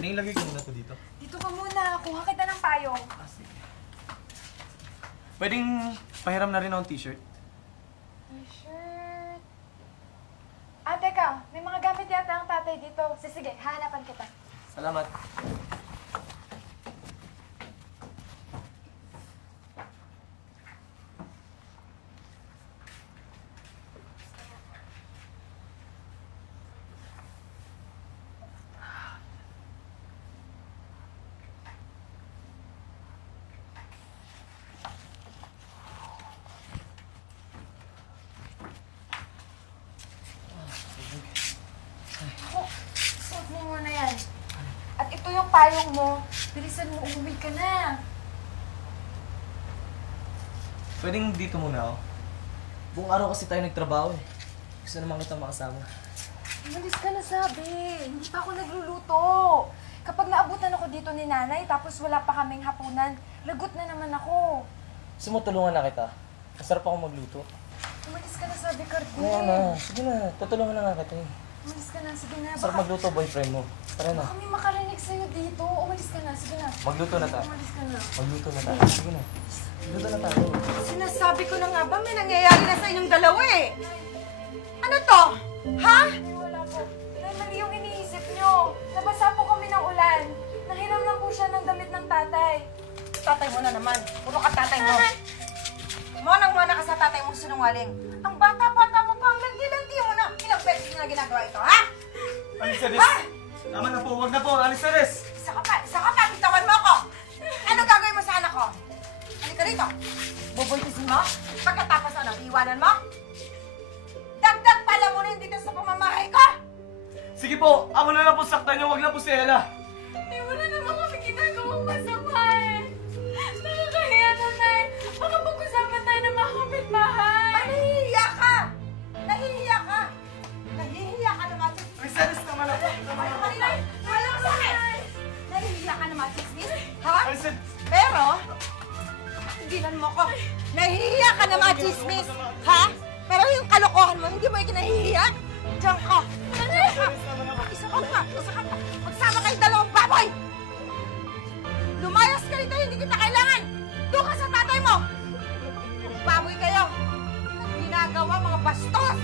Pwede ilagay ko muna to dito. Dito ka muna. Kuha kita ng payong. Ah, sige. Pwedeng pahiram na rin ako ng t-shirt. T-shirt? Ah, teka. May mga gamit yata ang tatay dito. Sige, hahanapan kita. Salamat. Suot mo muna yan. At ito yung payong mo. Bilisan mo, umuwi ka na. Pwedeng dito muna ako. Buong araw kasi tayo nagtrabaho eh. Gusto naman kita makasama. Umalis ka na, sabi. Hindi pa ako nagluluto. Kapag naabutan ako dito ni nanay, tapos wala pa kaming hapunan, lagot na naman ako. Gusto mo tulungan na kita? Masarap ako magluto. Umalis ka na, sabi, Cardi. Oo na. Sige na. Tutulungan na nga kita eh. Umalis ka na, sige na. Masarap magluto, boyfriend mo. Tara na. Baka may makarinig sa'yo dito. Umalis ka na, sige na. Magluto na tayo. Umalis ka na. Magluto na tayo. Sige na. Magluto na tayo. Sinasabi ko na nga ba may nangyayari na sa inyong dalawa eh. Ano to? Ha? Ay, wala po. Nay, mali yung iniisip nyo. Nabasa po kami ng ulan. Nahiram lang po siya ng damit ng tatay. Tatay mo na naman. Puro ka tatay mo. Monang-mona ka sa tatay mong sinungaling. Ang bata-bata mo pa, ang landi-landi mo na. Ilang beses na ginagawa ito, ha? Alis na, Des. Tama na po. Huwag na po. Alis na, Des. Isa ka pa, bitawan mo ako. Ano gagawin mo sa anak ko? Halika rito. Bubuntisin mo? Pagkatapos ano, iiwanan mo? Dagdag pala mo rin dito sa pamamahay ko. Sige po. Ako na lang po saktan niyo. Huwag na po si Ella. Eh, wala naman kami ginagawang masama eh. Nakakahiya na, Nay. Baka pag-usapan tayo ng mga kapitbahay. Nahihiya ka! Nahihiya ka! Nahihiya ka naman. Alis na, Des. Tama na po. Tama na po. Wala ko sa akin! Nahihiya ka naman, Chismis? Ha? Alis na. Pero, tigilan mo ko. Nahihiya ka naman, Chismis? Ha? Pero yung kalokohan mo, hindi mo ikinahihiya? Diyan ka. Diyan ka. Isa ka pa. Isa ka pa. Magsama kayong dalawang baboy! Lumayas ka rito, hindi kita kailangan! Doon ka sa tatay mo! Baboy kayo! Ginagawa mga bastos!